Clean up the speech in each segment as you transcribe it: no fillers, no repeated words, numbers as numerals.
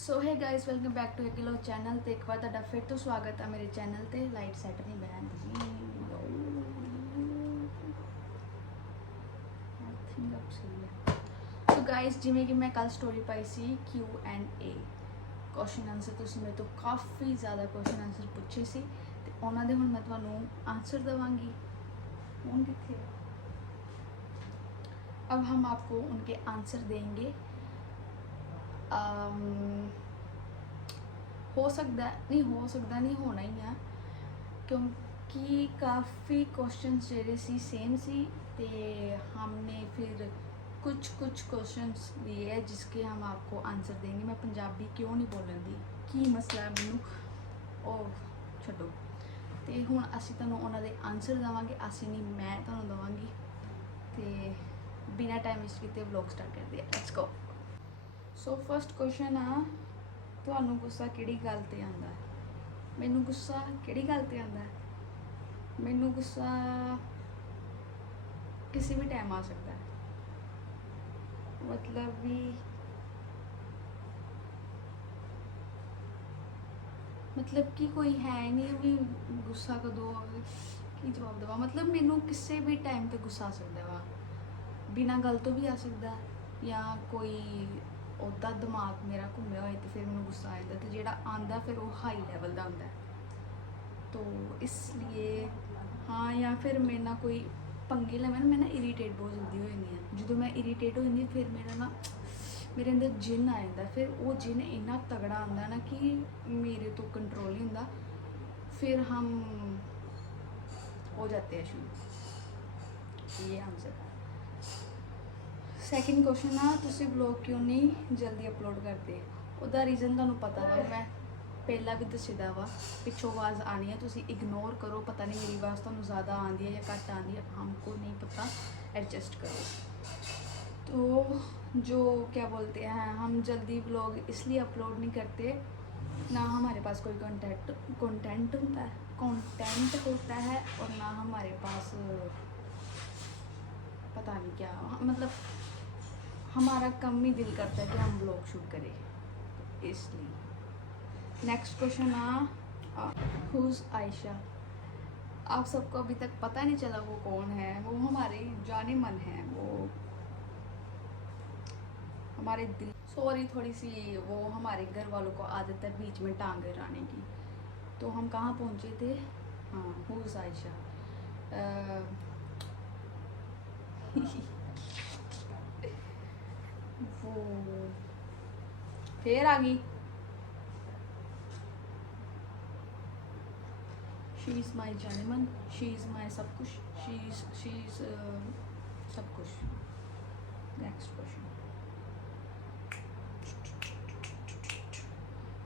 सो है guys welcome back two kilo channel तो एक बार तुहाडा फिर तो स्वागत है मेरे चैनल ते। लाइट सैट नहीं बैन तो गाइस जिमें कि मैं कल स्टोरी पाई सी Q&A क्वेश्चन आंसर तुसीं मेरे तो काफ़ी ज़्यादा क्वेश्चन आंसर पूछे सी ते उन्हां दे हुण मैं तुहानूं आंसर देवांगी। फोन कित्थे है? अब हम आपको उनके आंसर देंगे। हो सकता नहीं होना ही है क्योंकि काफ़ी क्वेश्चंस जेह्ड़े सी सेम सी ते हमने फिर कुछ क्वेश्चंस लिए है जिसके हम आपको आंसर देंगे। मैं पंजाबी क्यों नहीं बोलन दी की मसला है मैनू ओह छड्डो ते हुण असीं तुहानूं उन्हां दे आंसर देवांगे। असीं नहीं मैं तुहानूं देवांगी ते बिना टाइम वेस्ट कीते व्लॉग स्टार्ट करदे आ। Let's go. So first question आ तुहानूं गुस्सा किहड़ी गल ते आंदा है? मैनूं गुस्सा किहड़ी गल ते आंदा है? मैनूं गुस्सा किसी भी टाइम आ सकता है। मतलब भी मतलब कि कोई है नहीं भी गुस्सा कदों आवे की जवाब देवां। मतलब मैनूं किसी भी टाइम पे गुस्सा आ सकता वा, बिना गल तो भी आ सकता है या कोई ओदा दिमाग मेरा घूमिया होए तो फिर मैनूं गुस्सा आ जाता तो जेह्ड़ा आंदा फिर वो हाई लैवल दा आंदा है। तो इसलिए हाँ या फिर मेरे ना कोई पंगे लवे ना मैं ना इरीटेट बहुत जल्दी हो जाती हूँ। जो मैं इरीटेट हो जाती फिर मेरा ना मेरे अंदर जिन आ जाता है। फिर वो जिन इन्ना तगड़ा आंदा ना कि मेरे तो कंट्रोल नहीं होंदा। फिर हम हो जाते हैं शुरू। ये आंसर है। सैकेंड क्वेश्चन आ तुसीं ब्लॉग क्यों नहीं जल्दी अपलोड करते? उसका रीज़न तुहानूं पता वा, मैं पहला भी दस्से दा वा। पिछों आवाज़ आनी है तुसीं इग्नोर करो। पता नहीं मेरी आवाज़ तुहानूं ज़्यादा आंदी है या घट आंदी है, हमको नहीं पता, एडजस्ट करो। तो जो क्या बोलते हैं हम जल्दी ब्लॉग इसलिए अपलोड नहीं करते ना हमारे पास कोई कंटेंट होता है और ना हमारे पास पता नहीं क्या, मतलब हमारा कम ही दिल करता है कि हम ब्लॉग शूट करें, इसलिए। Next question who's Ayesha? आप सबको अभी तक पता नहीं चला वो कौन है। वो हमारे जाने मन है, वो हमारे दिल। सॉरी थोड़ी सी वो हमारे घर वालों को आदत है बीच में टांग अड़ाने की। तो हम कहाँ पहुँचे थे? हाँ हुज आयशा। वो फिर आ गई। She is my Jaaneman, she is my सब कुछ, शी इज़ सब कुछ। नेक्स्ट क्वेश्चन,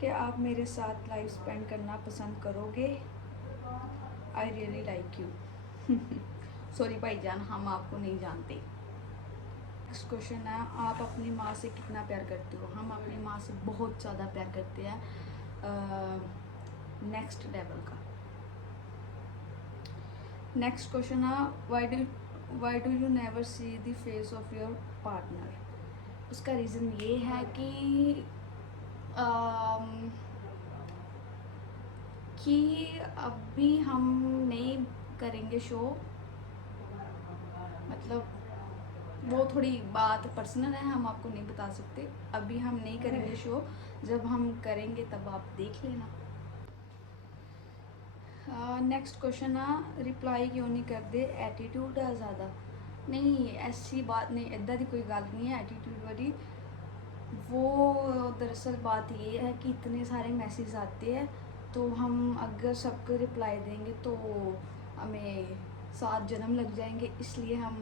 क्या आप मेरे साथ लाइफ स्पेंड करना पसंद करोगे? I really like you. Sorry भाईजान हम आपको नहीं जानते। नेक्स्ट क्वेश्चन है आप अपनी माँ से कितना प्यार करते हो? हम अपनी माँ से बहुत ज़्यादा प्यार करते हैं, नेक्स्ट लेवल का। नेक्स्ट क्वेश्चन है why do you never see the face of your partner? उसका रीज़न ये है कि अभी हम नहीं करेंगे शो। मतलब वो थोड़ी बात पर्सनल है, हम आपको नहीं बता सकते। अभी हम नहीं करेंगे शो, जब हम करेंगे तब आप देख लेना। नेक्स्ट क्वेश्चन आ रिप्लाई क्यों नहीं करते? एटीट्यूड है ज़्यादा? नहीं ऐसी बात नहीं, इदा की कोई गल नहीं है एटीट्यूड वाली। वो दरअसल बात ये है कि इतने सारे मैसेज आते हैं तो हम अगर सबको रिप्लाई देंगे तो हमें 7 जन्म लग जाएंगे। इसलिए हम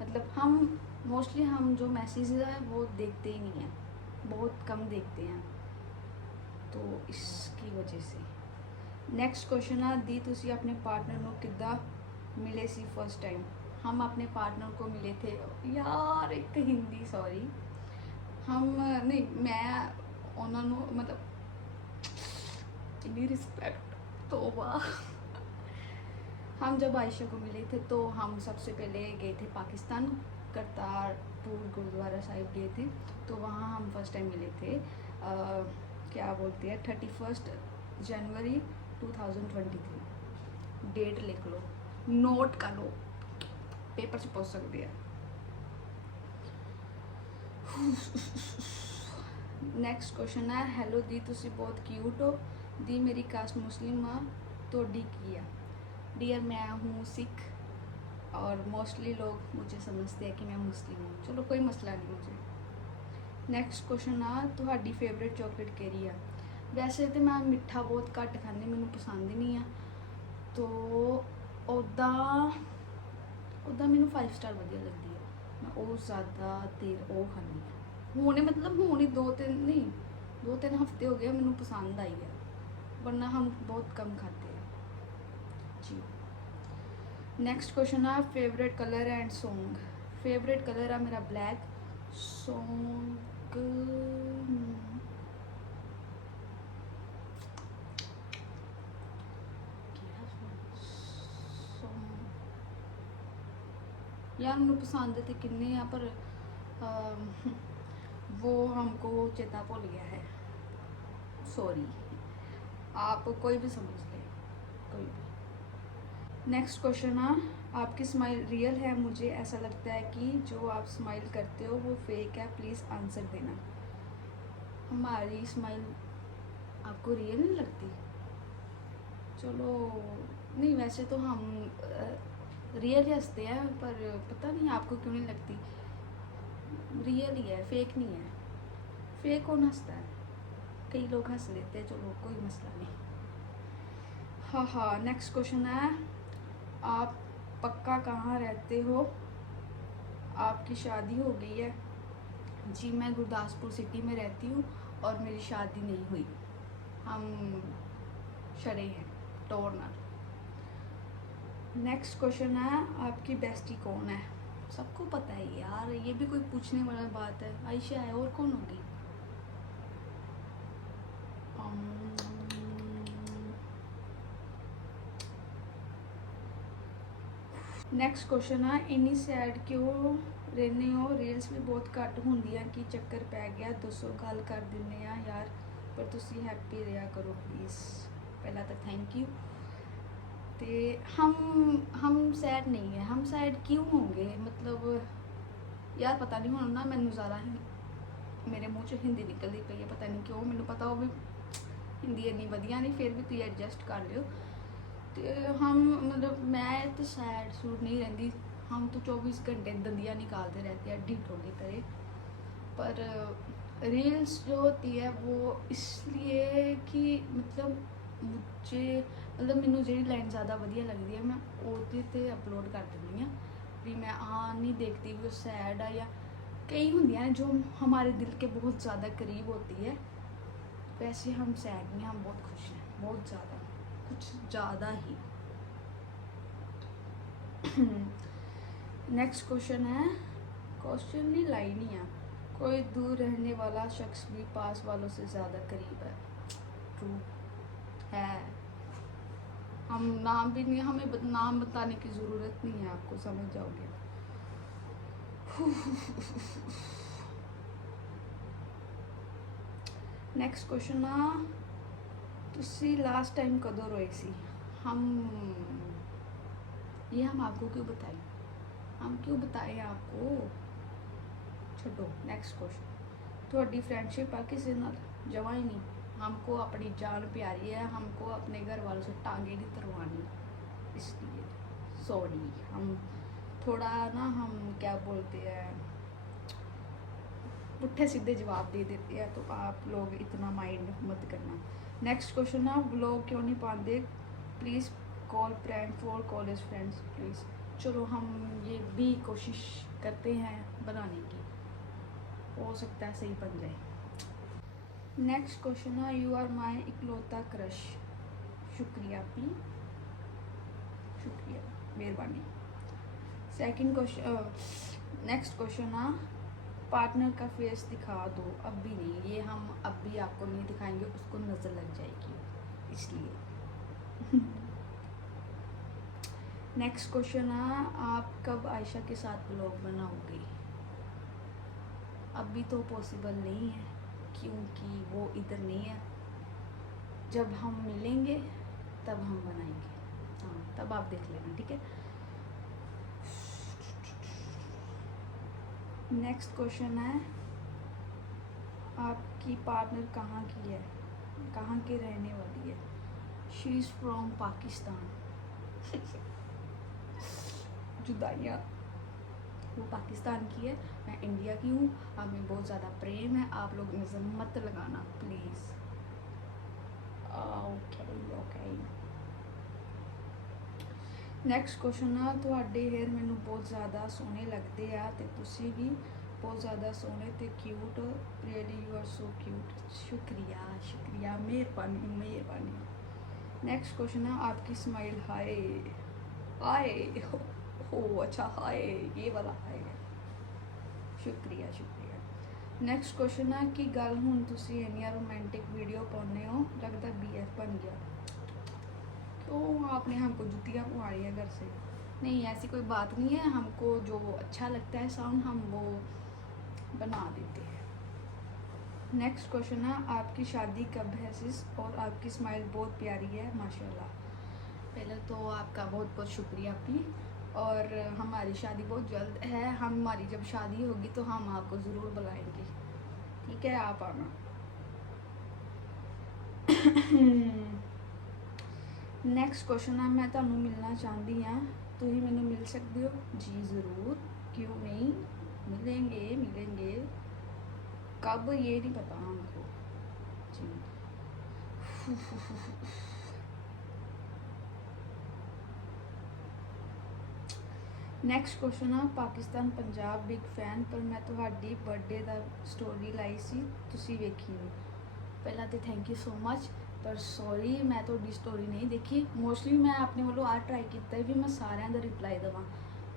मतलब हम मोस्टली हम जो मैसेज है वो देखते ही नहीं हैं, बहुत कम देखते हैं, तो इसकी वजह से। नैक्सट क्वेश्चन आ दी तुसी अपने पार्टनर को किद्दां मिले सी फर्स्ट टाइम? हम अपने पार्टनर को मिले थे यार एक हिंदी सॉरी हम नहीं मैं उन्होंने मतलब इतनी रिस्पेक्ट तो वाह। हम जब आयशा को मिले थे तो हम सबसे पहले गए थे पाकिस्तान, करतारपुर गुरुद्वारा साहिब गए थे। तो वहाँ हम फर्स्ट टाइम मिले थे। क्या बोलती है 31 जनवरी 2023। डेट लिख लो, नोट कर लो, पेपर से पूछ सकते हैं। नैक्सट क्वेश्चन है, हैलो दी तुसी बहुत क्यूट हो दी, मेरी कास्ट मुस्लिम हाँ तोड़ी की है। डियर मैं हूँ सिख और मोस्टली लोग मुझे समझते हैं कि मैं मुस्लिम हूँ, चलो कोई मसला नहीं मुझे। नैक्सट क्वेश्चन आ तुहाडी फेवरेट चॉकलेट केड़ी है। वैसे तो मैं मिठा बहुत घट खानी, मैनू पसंद ही नहीं है, तो उदा उदा मैनू 5 स्टार वधिया लगती है, मैं वो ज़्यादा देर वो खानी हूँ, मतलब हूँ ही 2-3 हफ्ते हो गए मैनू पसंद आई है, वरना हम बहुत कम खाते हैं जी। नैक्सट क्वेश्चन है, favourite colour and song. Favourite colour है मेरा ब्लैक, सॉन्ग यार मैनू पसंद तो किन्ने आ पर वो हमको चेता भूल गया है, सॉरी, आप कोई भी समझ ले, कोई भी। नेक्स्ट क्वेश्चन है, आपकी स्माइल रियल है, मुझे ऐसा लगता है कि जो आप स्माइल करते हो वो फेक है, प्लीज़ आंसर देना। हमारी स्माइल आपको रियल नहीं लगती? चलो नहीं, वैसे तो हम रियल ही हंसते हैं, पर पता नहीं आपको क्यों नहीं लगती, रियल ही है, फेक नहीं है। फेक कौन हंसता है, कई लोग हंस लेते हैं, चलो कोई मसला नहीं। हाँ हाँ, नेक्स्ट क्वेश्चन है, आप पक्का कहाँ रहते हो, आपकी शादी हो गई है? जी मैं गुरदासपुर सिटी में रहती हूँ और मेरी शादी नहीं हुई, हम शरे हैं टोरनर। नेक्स्ट क्वेश्चन है, आपकी बेस्टी कौन है? सबको पता है यार, ये भी कोई पूछने वाला बात है, आयशा है, और कौन होगी? नैक्सट क्वेश्चन है, इन्नी सैड क्यों रहने हो, रील्स भी बहुत घट होंदियां कि चक्कर पै गया, दसो गल कर दिन्ने आ यार, पर तुसी हैप्पी रहा करो प्लीज़। पहला तो थैंक यू। तो हम सैड नहीं है, हम सैड क्यों होंगे, मतलब यार पता नहीं हुण ना मैनू ज़्यादा मेरे मुँह चो हिंदी निकलती पई है, पता नहीं क्यों, मैनू पता वो भी हिंदी इन्नी वधिया नहीं, फिर भी तुम एडजस्ट कर लियो। तो हम मतलब मैं तो सैड सूड नहीं रहती, हम तो 24 घंटे दंदियाँ निकालते रहते हैं डिटो की तरह, पर रील्स जो होती है वो इसलिए कि मतलब मुझे मतलब मैनू जी लाइन ज़्यादा वधिया लगती है मैं ਉਹਦੇ ਤੇ अपलोड कर दिंदी हाँ, भी मैं नहीं देखती भी वो सैड है, या कई होंदियां ने जो हमारे दिल के बहुत ज़्यादा करीब होती है, वैसे हम सैड नहीं, हम बहुत खुश हैं, बहुत ज़्यादा, कुछ ज़्यादा ही। नेक्स्ट क्वेश्चन है, क्वेश्चन नहीं लाइन ही है, कोई दूर रहने वाला शख्स भी पास वालों से ज़्यादा करीब है। ट्रू है, हम नाम भी नहीं, हमें नाम बताने की ज़रूरत नहीं है, आपको समझ जाओगे। नेक्स्ट क्वेश्चन आ, तुसी लास्ट टाइम कदों रोए सी? ये हम आपको क्यों बताएं, हम क्यों बताएं आपको, छोड़ो। नेक्स्ट क्वेश्चन, थोड़ी फ्रेंडशिप आ किसी नाल? जमा ही नहीं, हमको अपनी जान प्यारी है, हमको अपने घर वालों से टांगे नहीं तरवानी, इसलिए सॉरी। हम थोड़ा ना, हम क्या बोलते हैं, पुट्ठे सीधे जवाब दे देते हैं, तो आप लोग इतना माइंड मत करना। नेक्स्ट क्वेश्चन है, व्लॉग क्यों नहीं पाते, please call prank for college friends please. चलो हम ये भी कोशिश करते हैं बनाने की, हो सकता है सही बन जाए। नेक्स्ट क्वेश्चन है, यू आर माई इकलौता क्रश। शुक्रिया पी, शुक्रिया, मेहरबानी। सेकंड क्वेश्चन, नेक्स्ट क्वेश्चन है, पार्टनर का फेस दिखा दो। अब भी नहीं, ये हम अब भी आपको नहीं दिखाएंगे, उसको नज़र लग जाएगी इसलिए। नेक्स्ट क्वेश्चन है, आप कब आयशा के साथ ब्लॉग बनाओगे? अभी तो पॉसिबल नहीं है, क्योंकि वो इधर नहीं है। जब हम मिलेंगे तब हम बनाएंगे, हाँ तब आप देख लेना, ठीक है। नेक्स्ट क्वेश्चन है, आपकी पार्टनर कहाँ की है, कहाँ की रहने वाली है। She is from Pakistan. जुदाइयाँ, वो पाकिस्तान की है, मैं इंडिया की हूँ। हमें बहुत ज़्यादा प्रेम है, आप लोग नज़र मत लगाना please. Okay okay. Next question ਆ, ਤੁਹਾਡੇ ਹੇਅਰ ਮੈਨੂੰ ਬਹੁਤ ਜ਼ਿਆਦਾ ਸੋਹਣੇ ਲੱਗਦੇ ਆ ਤੇ ਤੁਸੀਂ ਵੀ ਬਹੁਤ ਜ਼ਿਆਦਾ ਸੋਹਣੇ ਤੇ cute, really you are so cute. शुक्रिया शुक्रिया, मेहरबानी मेहरबानी। नेक्स्ट क्वेश्चन है, आपकी स्माइल हाय हाय हो अच्छा हाय, ये वाला हाय है, शुक्रिया शुक्रिया। नेक्स्ट क्वेश्चन है कि गल हुण तुसी इन्नियां रोमांटिक वीडियो पाउने हो, लगता BF बन गया। तो आपने हमको जुतियाँ पवाई है घर से। नहीं ऐसी कोई बात नहीं है, हमको जो अच्छा लगता है साउंड हम वो बना देते हैं। नेक्स्ट क्वेश्चन है, आपकी शादी कब है सिस, और आपकी स्माइल बहुत प्यारी है माशाल्लाह। पहले तो आपका बहुत बहुत शुक्रिया अपी, और हमारी शादी बहुत जल्द है। हमारी जब शादी होगी तो हम आपको ज़रूर बुलाएंगे, ठीक है, आप आना। ਨੈਕਸਟ ਕੁਐਸਚਨ ਹੈ, ਮੈਂ ਤੁਹਾਨੂੰ ਮਿਲਣਾ ਚਾਹੁੰਦੀ ਹਾਂ, ਤੁਸੀਂ ਮੈਨੂੰ ਮਿਲ ਸਕਦੇ ਹੋ। जी ज़रूर, क्यों नहीं, मिलेंगे मिलेंगे, कब ये नहीं पता हमको जी। ਨੈਕਸਟ ਕੁਐਸਚਨ ਹੈ, ਪਾਕਿਸਤਾਨ ਪੰਜਾਬ ਬਿਗ ਫੈਨ, ਪਰ ਮੈਂ ਤੁਹਾਡੀ ਬਰਥਡੇ ਦਾ ਸਟੋਰੀ ਲਾਈ ਸੀ, ਤੁਸੀਂ ਵੇਖੀ ਨਹੀਂ। ਪਹਿਲਾਂ ਤੇ ਥੈਂਕ ਯੂ ਸੋ ਮਚ, पर सॉरी मैं थोड़ी स्टोरी नहीं देखी। मोस्टली मैं अपने वालों आ ट्राई किया भी मैं सारिਆਂ ਦਾ रिप्लाई देवां,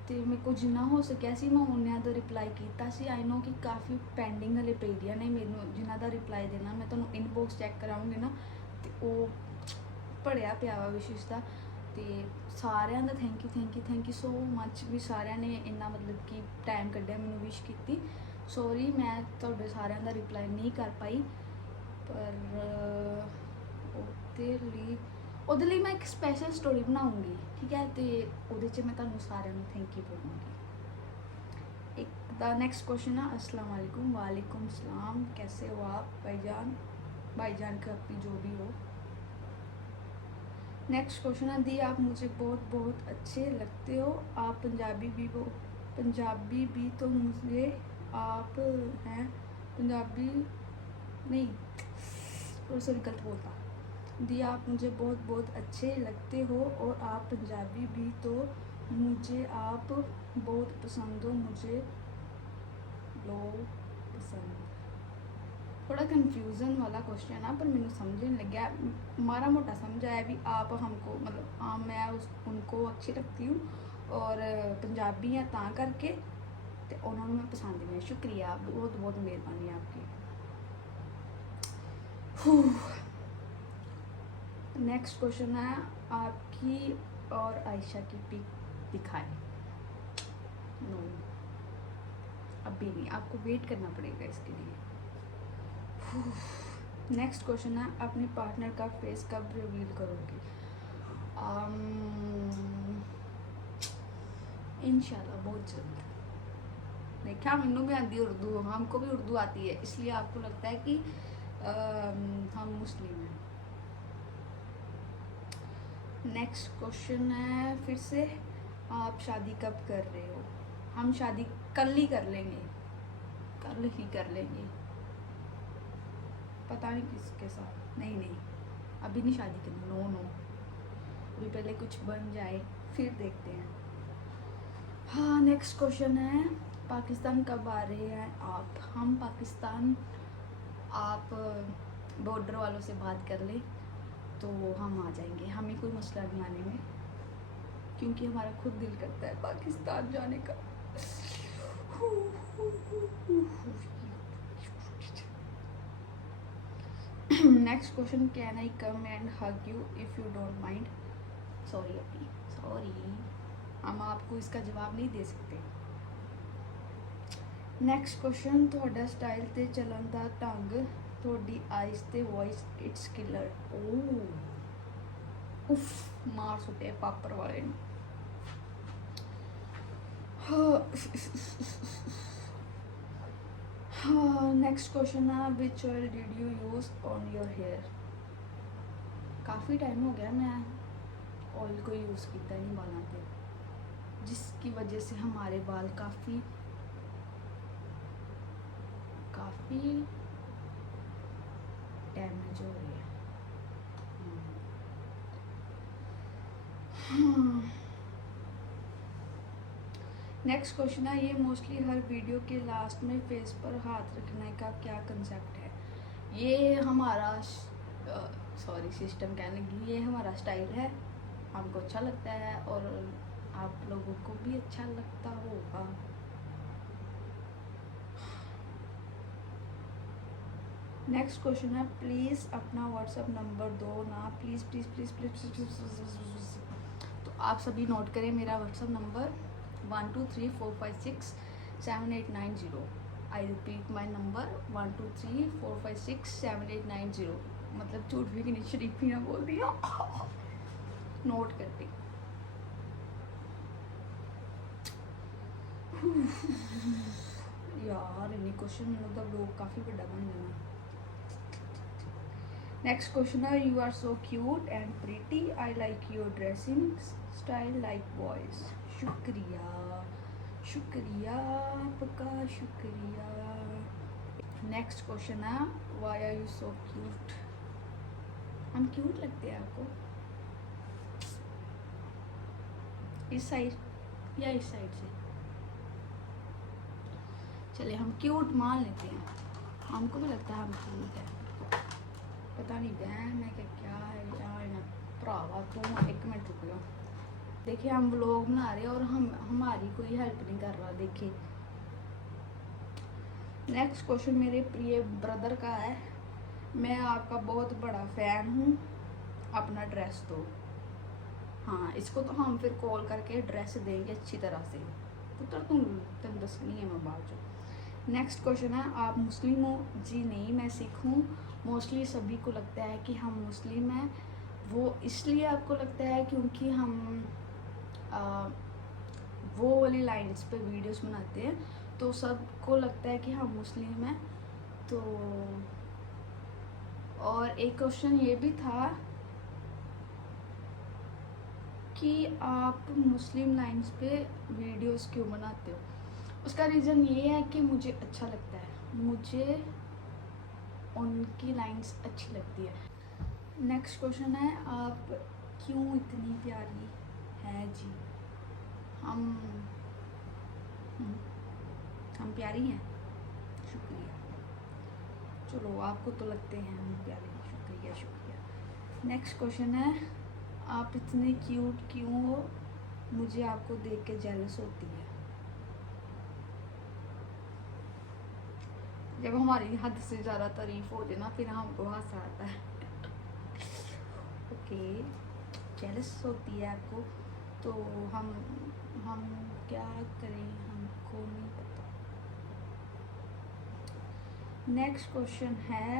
तो मेरे को जिन्ना हो सकिया सी मैं उन्होंने ਦਾ रिप्लाई किया सी। आई नो कि काफ़ी पेंडिंग हले पईदियां ने मैनू जिन्हों का रिप्लाई देना। मैं तुहानू इनबॉक्स चैक कराऊँगी ना, तो वो भरिया पिया वा विशेष का। तो सारिਆਂ ਦਾ थैंक यू सो मच भी सारिਆਂ ने इन्ना मतलब कि टाइम कढ़िया मैनू विश की। सॉरी मैं तुहाडे सारिਆਂ ਦਾ रिप्लाई नहीं कर पाई, पर ਉਹਦੇ ਲਈ मैं एक स्पैशल स्टोरी बनाऊँगी, ठीक है, तो ਉਹਦੇ 'ਚ मैं ਤੁਹਾਨੂੰ ਸਾਰਿਆਂ ਨੂੰ थैंक यू बोलूँगी। एक द नेक्स्ट क्वेश्चन है, अस्सलाम वालेकुम। वालेकुम सलाम, कैसे हो आप भाईजान का अपी जो भी हो। नेक्स्ट क्वेश्चन है, दी आप मुझे बहुत बहुत अच्छे लगते हो, आप पंजाबी भी तो मुझे आप हैं पंजाबी नहीं, सॉरी गलत बोलता। दी आप मुझे बहुत बहुत अच्छे लगते हो, और आप पंजाबी भी तो मुझे आप बहुत पसंद हो, मुझे लोग पसंद। थोड़ा कन्फ्यूज़न वाला क्वेश्चन है, पर मैंने समझ नहीं लग गया। मारा मोटा समझ आया भी आप हमको मतलब हाँ मैं उनको अच्छी लगती हूँ, और पंजाबी हैं ता करके, तो उन्होंने मैं पसंद नहीं। शुक्रिया, बहुत बहुत मेहरबानी आपकी। नेक्स्ट क्वेश्चन है, आपकी और आयशा की पिक दिखाएं। नो अभी नहीं, आपको वेट करना पड़ेगा इसके लिए। नेक्स्ट क्वेश्चन है, अपने पार्टनर का फेस कब रिवील करोगे। इंशाल्लाह बहुत जल्द। देखा, मैनू भी आती उर्दू, हमको भी उर्दू आती है, इसलिए आपको लगता है कि हम मुस्लिम हैं। नेक्स्ट क्वेश्चन है फिर से, आप शादी कब कर रहे हो। हम शादी कल ही कर लेंगे, कल ही कर लेंगे, पता नहीं किसके साथ। नहीं अभी नहीं शादी करनी, नो अभी पहले कुछ बन जाए फिर देखते हैं। हाँ नेक्स्ट क्वेश्चन है, पाकिस्तान कब आ रहे हैं आप। हम पाकिस्तान, आप बॉर्डर वालों से बात कर लें तो हम आ जाएंगे, हमें कोई मसला नहीं आने में, क्योंकि हमारा खुद दिल करता है पाकिस्तान जाने का। Next question, can I come and hug you if you don't mind. Sorry अभी, सॉरी, हम आपको इसका जवाब नहीं दे सकते। नेक्स्ट क्वेश्चन, ਤੁਹਾਡਾ स्टाइल ਤੇ ਚੱਲਣ ਦਾ ਢੰਗ थोड़ी आहिस्ते वॉइस इट्स किलर। ओ उफ मार सुटे पापर वाले ने। नेक्स्ट क्वेश्चन है which oil did you use on your hair. काफ़ी टाइम हो गया मैं ऑयल को यूज़ किया नहीं बालों पे, जिसकी वजह से हमारे बाल काफ़ी डैमेज हो रहे हैं। नेक्स्ट क्वेश्चन है ये मोस्टली हर वीडियो के लास्ट में फेस पर हाथ रखने का क्या कंसेप्ट है। ये हमारा सिस्टम कहने की, ये हमारा स्टाइल है, हमको अच्छा लगता है और आप लोगों को भी अच्छा लगता होगा। नेक्स्ट क्वेश्चन है प्लीज़ अपना व्हाट्सएप नंबर दो ना, please please please please please. तो आप सभी नोट करें मेरा WhatsApp number 1234567890। I repeat my number 1234567890। मतलब झूठ भी नहीं शरीफ भी ना बोल दिया। नोट करते यार इन्हीं क्वेश्चन में तो लोग काफ़ी बड़ा बन जाना। नेक्स्ट क्वेश्चन है you are so cute and pretty, I like your dressing style like boys. शुक्रिया शुक्रिया आपका शुक्रिया। नेक्स्ट क्वेश्चन है why are you so cute. हम क्यूट लगते हैं आपको इस साइड या इस साइड से? चलिए हम क्यूट मान लेते हैं, हमको भी लगता है हम क्यूट है। पता नहीं बहन है क्या है यार ना भरावा तू। एक मिनट रुक लो। देखिए हम व्लॉग बना रहे हैं और हमारी कोई हेल्प नहीं कर रहा। देखिए नेक्स्ट क्वेश्चन मेरे प्रिय ब्रदर का है, मैं आपका बहुत बड़ा फ़ैन हूँ, अपना ड्रेस दो। हाँ इसको तो हम फिर कॉल करके ड्रेस देंगे अच्छी तरह से। पुत्र तुम दसनी है मैं बात जो। नेक्स्ट क्वेश्चन है आप मुस्लिम हो? जी नहीं मैं सिख हूँ। मोस्टली सभी को लगता है कि हम मुस्लिम हैं, वो इसलिए आपको लगता है क्योंकि हम वो वाली लाइन्स पे वीडियोस बनाते हैं, तो सबको लगता है कि हम मुस्लिम हैं। तो और एक क्वेश्चन ये भी था कि आप मुस्लिम लाइन्स पे वीडियोस क्यों बनाते हो। उसका रीज़न ये है कि मुझे अच्छा लगता है, मुझे उनकी लाइन्स अच्छी लगती है। नेक्स्ट क्वेश्चन है आप क्यों इतनी प्यारी है जी। हम प्यारी हैं, शुक्रिया। चलो आपको तो लगते हैं हम प्यारे, शुक्रिया शुक्रिया। नेक्स्ट क्वेश्चन है आप इतने क्यूट क्यों हो, मुझे आपको देख के जेलस होती है। जब हमारी हद से ज़्यादा तारीफ हो जाए ना फिर हमको हंसा आता है। ओके जेलस होती है आपको, तो हम क्या करें हमको नहीं पता। नेक्स्ट क्वेश्चन है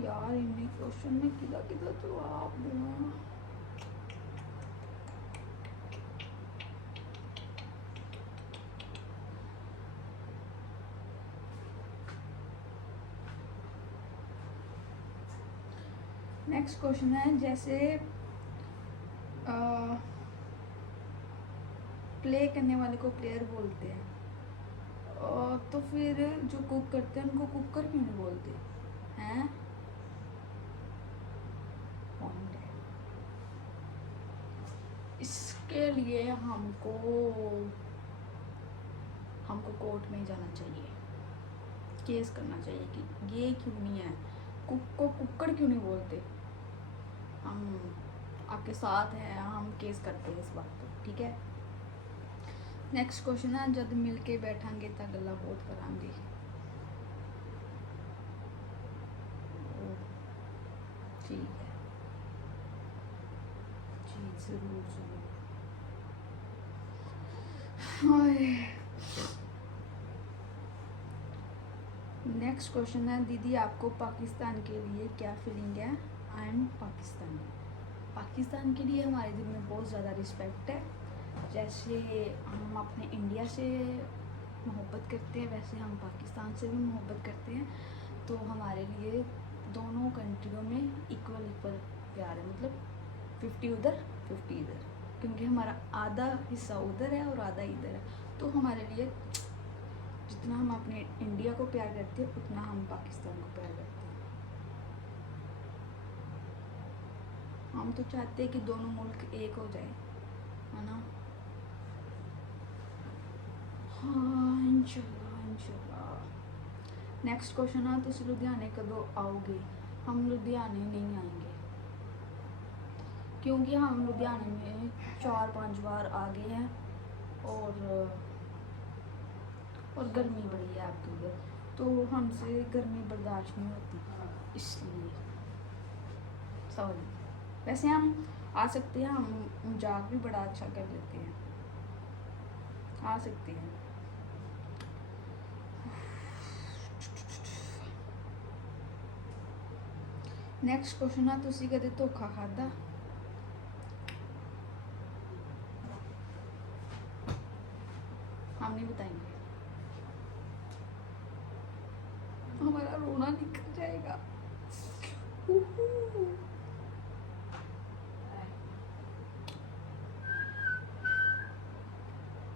यार इन्हीं क्वेश्चन में किधर किधर तो आप देना। नेक्स्ट क्वेश्चन है जैसे प्ले करने वाले को प्लेयर बोलते हैं, तो फिर जो कुक करते हैं उनको कुकर क्यों नहीं बोलते हैं? पॉइंट है। इसके लिए हमको कोर्ट में जाना चाहिए, केस करना चाहिए कि ये क्यों नहीं है, कुक को कुकर क्यों नहीं बोलते। हम आपके साथ हैं, हम केस करते हैं इस बात पर, ठीक है। नेक्स्ट क्वेश्चन है जब मिल के बैठांगे तो गल्ला बहुत करांगे। ठीक है जी ज़रूर ज़रूर। नेक्स्ट क्वेश्चन है, दीदी आपको पाकिस्तान के लिए क्या फीलिंग है? I am Pakistani. पाकिस्तान के लिए हमारे दिल में बहुत ज़्यादा रिस्पेक्ट है। जैसे हम अपने इंडिया से मोहब्बत करते हैं, वैसे हम पाकिस्तान से भी मोहब्बत करते हैं। तो हमारे लिए दोनों कंट्रियों में इक्वल इक्वल प्यार है, मतलब 50 उधर 50 इधर, क्योंकि हमारा आधा हिस्सा उधर है और आधा इधर है। तो हमारे लिए जितना हम अपने इंडिया को प्यार करते हैं उतना हम पाकिस्तान को प्यार करते हैं। हम तो चाहते हैं कि दोनों मुल्क एक हो जाए, है ना? हाँ, इंशाल्लाह इंशाल्लाह। नेक्स्ट क्वेश्चन है, तुम लुधियाने कदों आओगे? हम लुधियाने नहीं आएंगे, क्योंकि हम लुधियाने में 4-5 बार आ गए हैं और गर्मी बड़ी है आपके उधर, तो हमसे गर्मी बर्दाश्त नहीं होती, इसलिए सॉरी। वैसे हम आ सकते हैं, हम मजाक भी बड़ा अच्छा कर लेते हैं, आ सकते हैं। नेक्स्ट क्वेश्चन है, तुसी कदे धोखा खादा? हम नहीं बताएंगे, हमारा रोना निकल जाएगा।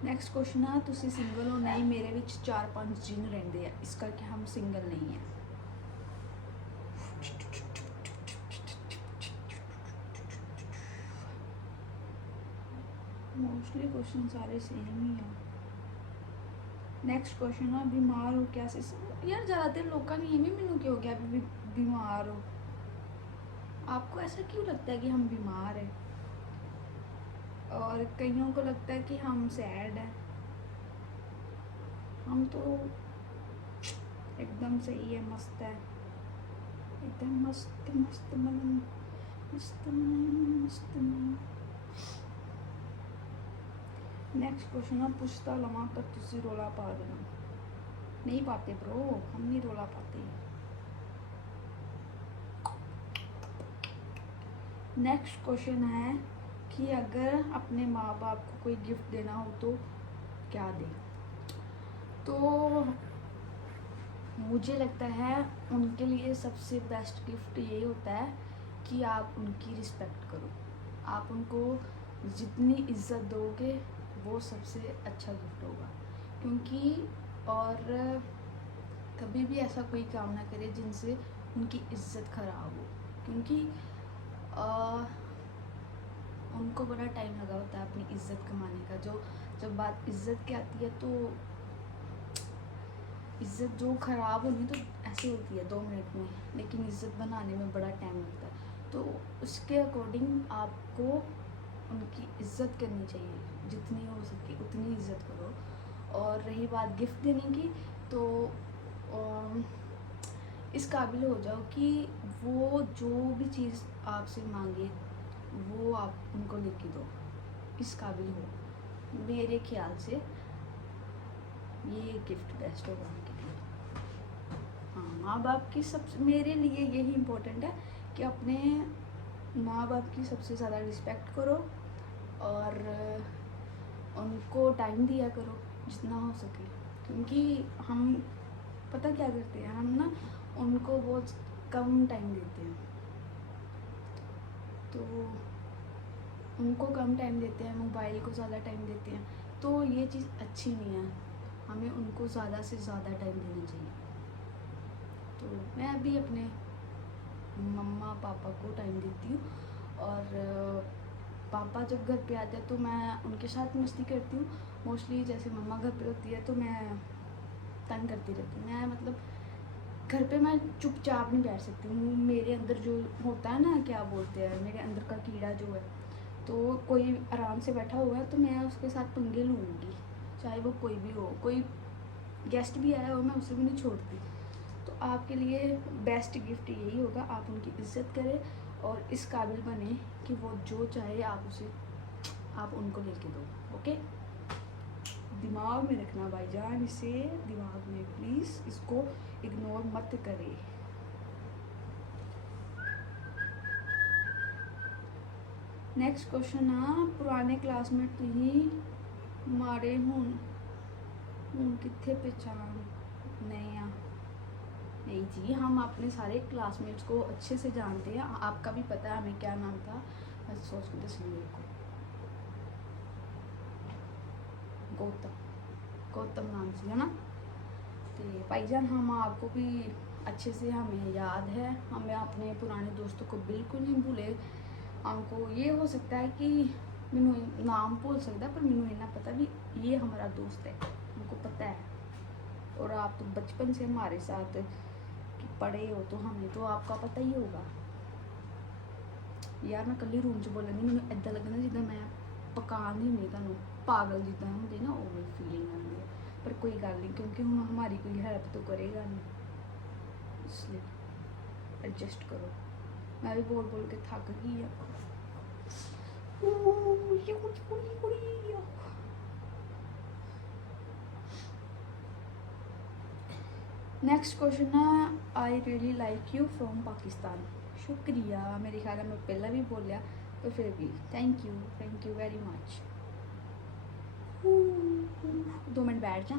नेक्स्ट क्वेश्चन है, तुसी सिंगल हो? नहीं, मेरे विच 4-5 जिन रहंदे हैं, इस करके हम सिंगल नहीं हैं। मोस्टली क्वेश्चन सारे सेम ही हैं। नेक्स्ट क्वेश्चन है, बीमार हो क्या? यार ज़्यादातर लोगों ने ये मैनू क्यों क्या बीमार हो? आपको ऐसा क्यों लगता है कि हम बीमार हैं? और कईयों को लगता है कि हम सैड हैं। हम तो एकदम सही है, मस्त है, एकदम मस्त मस्त मन मस्त मन मस्त मन। नेक्स्ट क्वेश्चन है, पुछता लवा पर तुसी रोला पा देना। नहीं पाते ब्रो, हम नहीं रोला पाते। नेक्स्ट क्वेश्चन है कि अगर अपने माँ बाप को कोई गिफ्ट देना हो तो क्या दें? तो मुझे लगता है उनके लिए सबसे बेस्ट गिफ्ट यही होता है कि आप उनकी रिस्पेक्ट करो। आप उनको जितनी इज्जत दोगे वो सबसे अच्छा गिफ्ट होगा। क्योंकि और कभी भी ऐसा कोई काम ना करे जिनसे उनकी इज्जत ख़राब हो, क्योंकि उनको बड़ा टाइम लगा होता है अपनी इज्जत कमाने का। जब बात इज्जत की आती है तो इज्जत जो ख़राब होनी तो ऐसे होती है 2 मिनट में, लेकिन इज्जत बनाने में बड़ा टाइम लगता है। तो उसके अकॉर्डिंग आपको उनकी इज्जत करनी चाहिए, जितनी हो सके उतनी इज्जत करो। और रही बात गिफ्ट देने की, तो इस काबिल हो जाओ कि वो जो भी चीज़ आपसे मांगे वो आप उनको लेके दो, इस काबिल हो। मेरे ख्याल से ये गिफ्ट बेस्ट होगा उनके लिए। हाँ, माँ बाप की सबसे, मेरे लिए यही इम्पोर्टेंट है कि अपने माँ बाप की सबसे ज़्यादा रिस्पेक्ट करो और उनको टाइम दिया करो जितना हो सके। क्योंकि हम पता क्या करते हैं, हम ना उनको बहुत कम टाइम देते हैं, तो उनको कम टाइम देते हैं, मोबाइल को ज़्यादा टाइम देते हैं, तो ये चीज़ अच्छी नहीं है। हमें उनको ज़्यादा से ज़्यादा टाइम देना चाहिए। तो मैं भी अपने मम्मा पापा को टाइम देती हूँ, और पापा जब घर पे आते हैं तो मैं उनके साथ मस्ती करती हूँ। मोस्टली जैसे मम्मा घर पे होती है तो मैं तंग करती रहती हूँ। मैं मतलब घर पे मैं चुपचाप नहीं बैठ सकती हूँ। मेरे अंदर जो होता है ना, क्या बोलते हैं, मेरे अंदर का कीड़ा जो है, तो कोई आराम से बैठा हुआ है तो मैं उसके साथ पंगे लूँगी, चाहे वो कोई भी हो, कोई गेस्ट भी आया हो, मैं उसे भी नहीं छोड़ती। तो आपके लिए बेस्ट गिफ्ट यही होगा, आप उनकी इज्जत करें और इस काबिल बने कि वो जो चाहे आप उनको लेके दो। ओके, दिमाग में रखना भाईजान, इसे दिमाग में प्लीज़, इसको इग्नोर मत करें। नेक्स्ट क्वेश्चन आ, पुराने क्लासमेट तुही मारे हूँ कितने पहचान नहीं आ। नहीं जी, हम अपने सारे क्लासमेट्स को अच्छे से जानते हैं, आपका भी पता है हमें क्या नाम था, मैं सोच के दस मेरे को, गौतम नाम से है ना। तो भाईजान हम आपको भी अच्छे से हमें याद है, हमें अपने पुराने दोस्तों को बिल्कुल नहीं भूले। हमको ये हो सकता है कि मैनू नाम भूल सकता, पर मैनू इतना पता भी ये हमारा दोस्त है, हमको पता है। और आप तो बचपन से हमारे साथ पढ़े हो, तो हमें तो आपका पता ही होगा। यार मैं कल रूम च बोलन दी, मैनू इदा लगना जिदा मैं पकान ही नहीं, तुहानू पागल जिदा होंदी ना वो फीलिंग आती है। पर कोई गल नहीं, क्योंकि हम हमारी कोई हेल्प तो करेगा नहीं, इसलिए एडजस्ट करो। मैं भी बोल बोल के थक गई है। नेक्स्ट क्वेश्चन है, I really like you from Pakistan. शुक्रिया, मेरे ख्याल में पहला भी बोलिया, तो फिर भी thank you very much. 2 minute बैठ जा।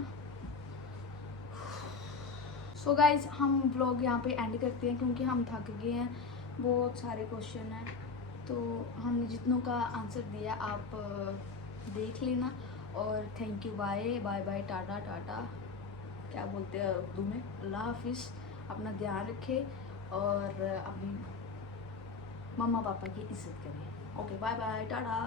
सो गाइज, हम व्लॉग यहाँ पे एंड करते हैं, क्योंकि हम थक गए हैं, बहुत सारे क्वेश्चन हैं, तो हमने जितनों का आंसर दिया आप देख लेना। और thank you, bye bye bye, tata tata, क्या बोलते हैं उर्दू में, अल्लाह हाफिज़। अपना ध्यान रखें और अपनी मम्मा पापा की इज्जत करें। Okay, bye bye, Tata.